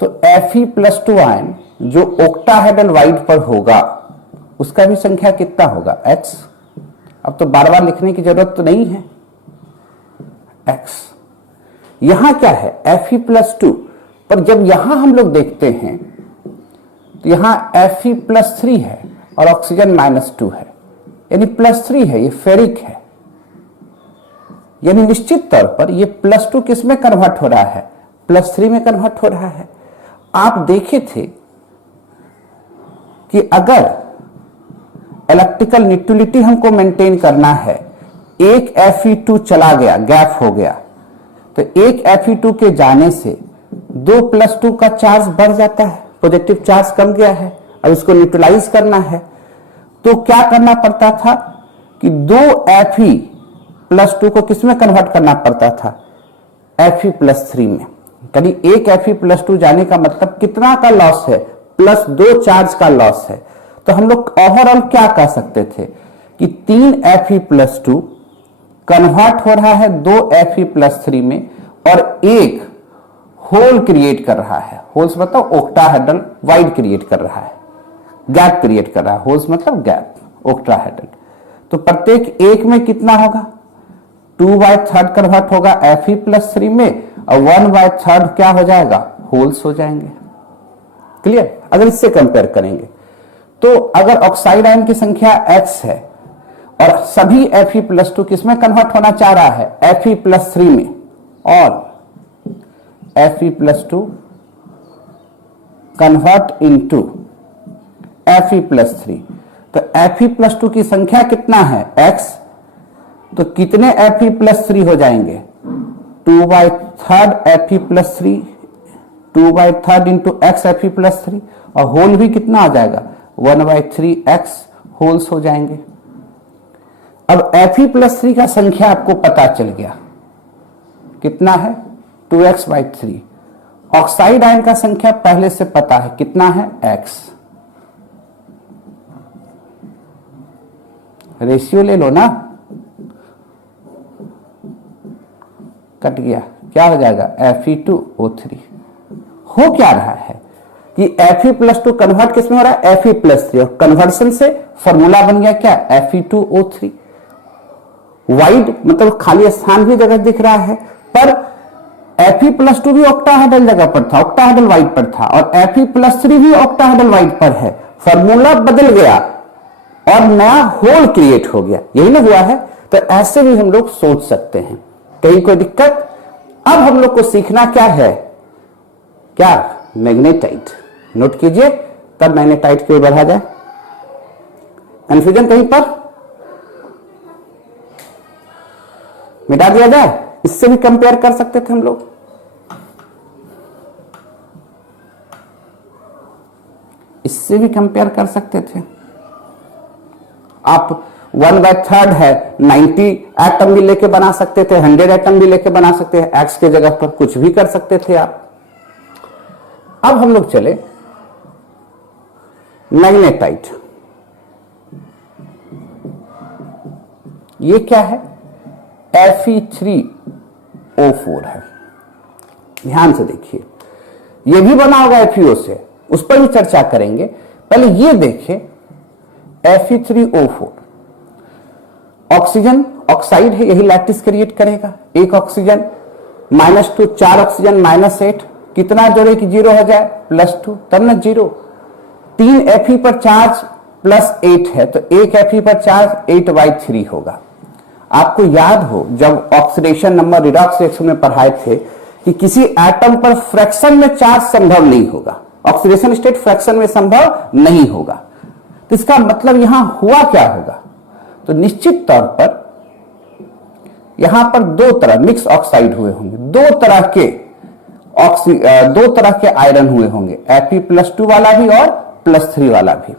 तो Fe+2 आयन जो ओक्टाहेड्रल वाइड पर होगा उसका भी संख्या कितना होगा, x। अब तो बार बार लिखने की जरूरत तो नहीं है, x। यहां क्या है, Fe+2, पर जब यहां हम लोग देखते हैं तो यहां Fe+3 है और ऑक्सीजन -2 है, यानी +3 है, ये फेरिक है। यानी निश्चित तौर पर ये +2 किस में कन्वर्ट हो रहा है, +3 में कन्वर्ट हो रहा है। आप देखे थे कि अगर इलेक्ट्रिकल न्यूट्रलिटी हमको मेंटेन करना है, एक Fe2 चला गया, गैप हो गया, तो एक Fe2 के जाने से 2+2 का चार्ज बढ़ जाता है, पॉजिटिव चार्ज कम गया है। अब इसको न्यूट्रलाइज करना है तो क्या करना पड़ता था कि 2 Fe+2 को किसमें कन्वर्ट करना पड़ता था, Fe+3 में। यानी एक Fe+2 जाने का मतलब कितना का लॉस है, +2 चार्ज का लॉस है। तो हम लोग ओवरऑल क्या कह सकते थे कि 3 Fe+2 कन्वर्ट हो रहा है 2 Fe+3 में और एक होल क्रिएट कर रहा है। होल्स मतलब ओक्टाहेड्रल वाइड क्रिएट कर रहा है, गैप क्रिएट कर रहा है। होल्स मतलब गैप, ओक्टाहेड्रल। तो प्रत्येक एक में कितना होगा, 2/3 कन्वर्ट होगा Fe+3 में और 1/3 क्या हो जाएगा, होल्स हो जाएंगे। क्लियर। अगर इससे कंपेयर करेंगे तो अगर ऑक्साइड आयन की संख्या x है और सभी Fe+2 किसमें कन्वर्ट होना चाह रहा है, Fe+3 में, और Fe+2 कन्वर्ट इनटू Fe+3, तो Fe+2 की संख्या कितना है, x। तो कितने Fe+3 हो जाएंगे, 2/3 Fe+3, 2/3 इंटू x Fe+3, और होल भी कितना आ जाएगा, 1/3x होल्स हो जाएंगे। अब Fe+3 का संख्या आपको पता चल गया कितना है, 2x/3। ऑक्साइड आयन का संख्या पहले से पता है कितना है, x। रेशियो ले लो ना, कट गया, क्या हो जाएगा, Fe2O3। हो क्या रहा है कि Fe+2 कन्वर्ट किसमें हो रहा है, Fe+3, और कन्वर्सन से फॉर्मूला बन गया क्या, Fe2O3। वाइड मतलब खाली स्थान भी जगह दिख रहा है, पर Fe+2 भी ऑक्टाहेड्रल जगह पर था, ऑक्टाहेड्रल वाइड पर था, और Fe+3 भी ऑक्टाहेड्रल वाइड पर है। फॉर्मूला बदल गया और नया होल क्रिएट हो गया, यही ना हुआ है। तो ऐसे भी हम लोग सोच सकते हैं, कहीं कोई दिक्कत। अब हम लोग को सीखना क्या है, क्या, मैग्नेटाइट। नोट कीजिए, तब मैग्नेटाइट की ओर बढ़ा जाए। कंफ्यूजन कहीं पर मिटा दिया जाए, इससे भी कंपेयर कर सकते थे हम लोग। इससे भी कंपेयर कर सकते थे। आप 1/3 है, 90 एटम भी लेके बना सकते थे, 100 एटम भी लेके बना सकते हैं, एक्स के जगह पर कुछ भी कर सकते थे आप। अब हम लोग चले मैग्नेटाइट। ये क्या है, Fe3O4 है। ध्यान से देखिए, ये भी बना होगा FeO से, उस पर भी चर्चा करेंगे। पहले ये देखें Fe3O4, ऑक्सीजन ऑक्साइड है, यही लैटिस क्रिएट करेगा। एक ऑक्सीजन -2, 4 ऑक्सीजन -8, कितना जोड़े कि 0 हो जाए, +2, तब ना 0। 3 Fe पर चार्ज +8 है, तो एक Fe पर चार्ज 8/3 होगा। आपको याद हो जब ऑक्सीडेशन नंबर रिडॉक्स रिएक्शन में पढ़ाए थे कि किसी एटम पर फ्रैक्शन में चार्ज संभव नहीं होगा, ऑक्सीडेशन स्टेट फ्रैक्शन में संभव नहीं होगा। तो इसका मतलब यहां हुआ क्या होगा, तो निश्चित तौर पर यहां पर दो तरह मिक्स ऑक्साइड हुए होंगे, दो तरह के आयरन हुए होंगे, Fe+2 वाला भी और +3 वाला भी।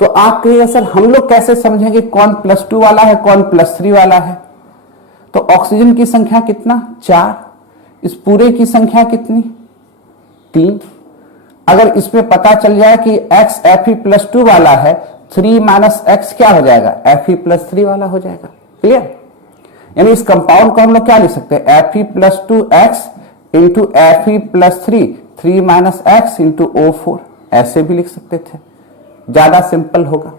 तो आप कहिए सर हम लोग कैसे समझेंगे कौन +2 वाला है कौन +3 वाला है। तो ऑक्सीजन की संख्या कितना, 4, इस पूरे की संख्या कितनी, 3। अगर इसमें पता चल जाए कि x Fe+2 वाला है, 3 - x क्या हो जाएगा, Fe+3 वाला हो जाएगा। क्लियर। यानी इस कंपाउंड को हम लोग क्या लिख सकते हैं, Fe+2x into Fe+3, 3 - x into O4। ऐसे भी लिख सकते थे, ज्यादा सिंपल होगा।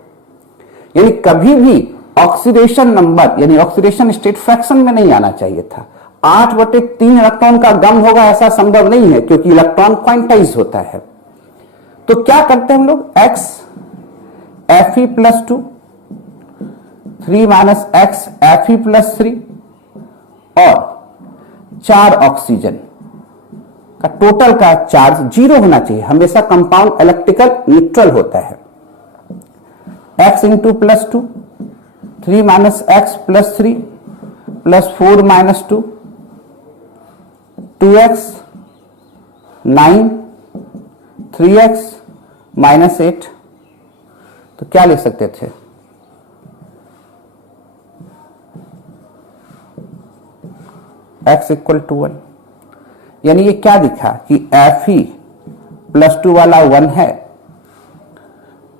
यानी कभी भी ऑक्सीडेशन नंबर यानी ऑक्सीडेशन स्टेट फ्रैक्शन में नहीं आना चाहिए था। 8/3 इलेक्ट्रॉन का गम होगा ऐसा संभव नहीं है, क्योंकि इलेक्ट्रॉन क्वांटाइज होता है। तो क्या करते हैं हम लोग, x Fe+2 3 - x Fe+3 और 4 ऑक्सीजन का टोटल का चार्ज 0 होना चाहिए। हमेशा कंपाउंड इलेक्ट्रिकल न्यूट्रल होता है। x × +2 3 - x +3 +4 - 2 2x 9 3x -8। तो क्या लिख सकते थे, x = 1। यानी ये क्या दिखा कि Fe+2 वाला 1 है,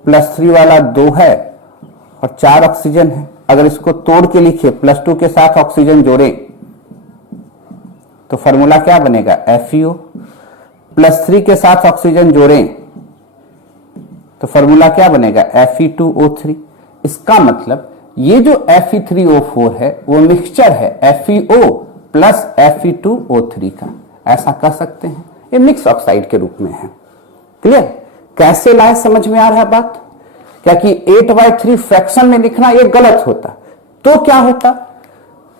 +3 वाला 2 है और 4 ऑक्सीजन है। अगर इसको तोड़ के लिखे, +2 के साथ ऑक्सीजन जोड़े तो फॉर्मूला क्या बनेगा, FeO। +3 के साथ ऑक्सीजन जोड़ें तो फॉर्मूला क्या बनेगा, Fe2O3। इसका मतलब ये जो Fe3O4 है वो मिक्सचर है FeO प्लस Fe2O3 का, ऐसा कह सकते हैं। ये मिक्स ऑक्साइड के रूप में है। क्लियर? कैसे लाए, समझ में आ रहा है बात? क्या कि 8/3 फ्रैक्शन में लिखना ये गलत होता, तो क्या होता,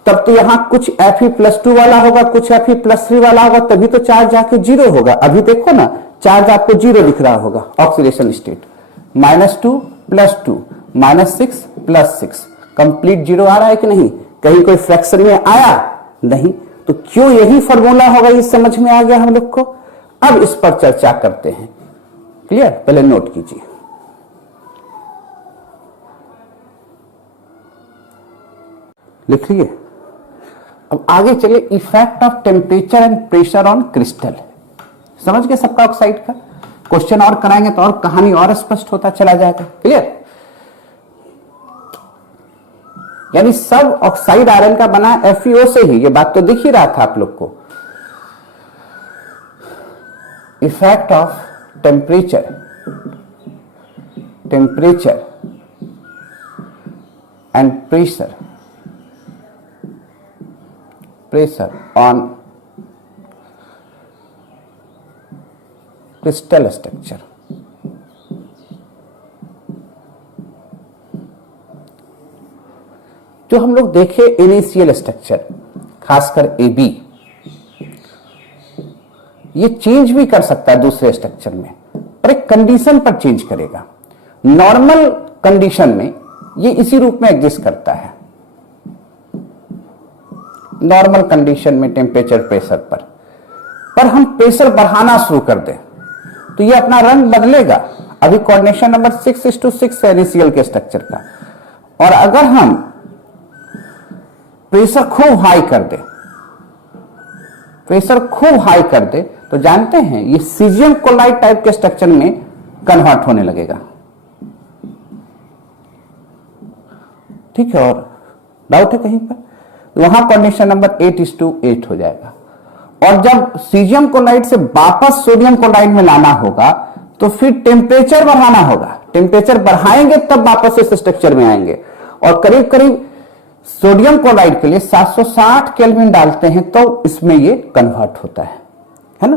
तब तो यहां कुछ Fe+2 वाला होगा, कुछ Fe+3 वाला होगा, तभी तो चार्ज जाके 0 होगा। अभी देखो ना, चार्ज आपको 0 दिख रहा होगा ऑक्सीडेशन स्टेट। -2 + 2 -6 + 6 कंप्लीट 0 आ रहा है कि नहीं? कहीं कोई फ्रैक्शन में आया नहीं, तो क्यों यही फॉर्मूला होगा, ये समझ में आ गया हम लोग को। अब इस पर चर्चा करते हैं। क्लियर? पहले नोट कीजिए। लिख लिए। अब आगे चले, effect of temperature and pressure on crystal. समझ गए सबका ऑक्साइड का? क्वेश्चन और कराएंगे तो और कहानी और स्पष्ट होता चला जाएगा। क्लियर? यानी सब ऑक्साइड आयरन का बना FeO से ही, ये बात तो दिख ही रहा था आप लोग को। Effect of temperature and pressure on crystal structure. जो हम लोग देखे इनिशियल स्ट्रक्चर, खासकर AB, ये चेंज भी कर सकता है दूसरे स्ट्रक्चर में, पर एक कंडीशन पर चेंज करेगा। नॉर्मल कंडीशन में ये इसी रूप में एग्जिस्ट करता है, नॉर्मल कंडीशन में टेम्परेचर प्रेशर पर हम प्रेशर बढ़ाना शुरू कर दें तो ये अपना रंग बदलेगा। अभी कोऑर्डिनेशन नंबर 6:6 है इनिशियल के स्ट्रक्चर का, और अगर हम प्रेशर खूब हाई कर दे तो जानते हैं ये सीजियम क्लोराइड टाइप के स्ट्रक्चर में कन्वर्ट होने लगेगा। ठीक है? और डाउट है कहीं पर? वहां कंडीशन नंबर 8:8 हो जाएगा। और जब सीजियम क्लोराइड से वापस सोडियम क्लोराइड में लाना होगा तो फिर टेम्परेचर बढ़ाना होगा। टेम्परेचर बढ़ाएंगे तब वापस इस स्ट्रक्चर में आएंगे, और करीब करीब सोडियम क्लोराइड के लिए 760 केल्विन डालते हैं तो इसमें ये कन्वर्ट होता है ना?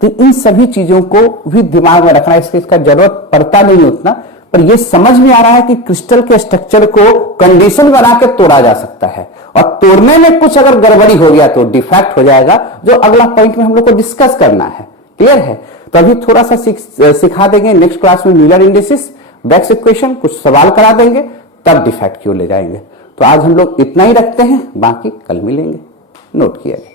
तो इन सभी चीजों को भी दिमाग में रखना, इसका जरूरत पड़ता नहीं उतना, पर यह समझ में आ रहा है कि क्रिस्टल के स्ट्रक्चर को कंडीशन बना के तोड़ा जा सकता है, और तोड़ने में कुछ अगर गड़बड़ी हो गया तो डिफेक्ट हो जाएगा, जो अगला पॉइंट में हम लोग को डिस्कस करना है। क्लियर है? तो अभी थोड़ा सा सिखा देंगे, नेक्स्ट क्लास में मिलर इंडिसेस, बैक्स इक्वेशन, कुछ सवाल करा देंगे, तब डिफेक्ट क्यों ले जाएंगे। तो आज हम लोग इतना ही रखते हैं, बाकी कल मिलेंगे। नोट किया गया।